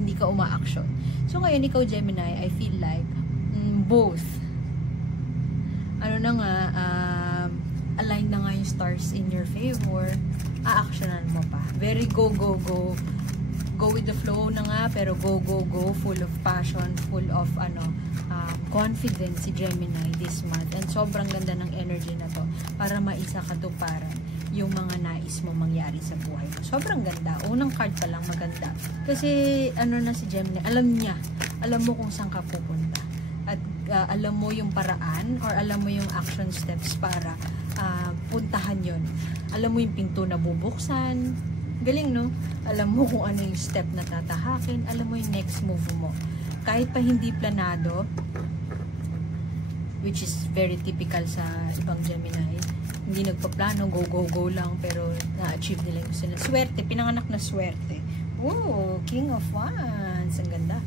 hindi ka uma-action. So ngayon, ikaw Gemini, I feel like both. Ano na nga, align na nga yung stars in your favor, a-actionan mo pa. Very go with the flow na nga, pero go, full of passion, full of confidence si Gemini this month. And sobrang ganda ng energy na to para maisa katuparan yung mga nais mo mangyari sa buhay mo. Sobrang ganda. Unang card pa lang maganda. Kasi na si Gemini, alam mo kung saan ka pupunta. At alam mo yung paraan or alam mo yung action steps para puntahan yon. Alam mo yung pinto na bubuksan. Galing, no? Alam mo kung ano yung step na tatahakin. Alam mo yung next move mo. Kahit pa hindi planado, which is very typical sa ibang Gemini, hindi nagpaplano, go lang, pero na-achieve nila yung gusto na. Swerte, pinanganak na swerte. Oh, King of Wands. Ang ganda.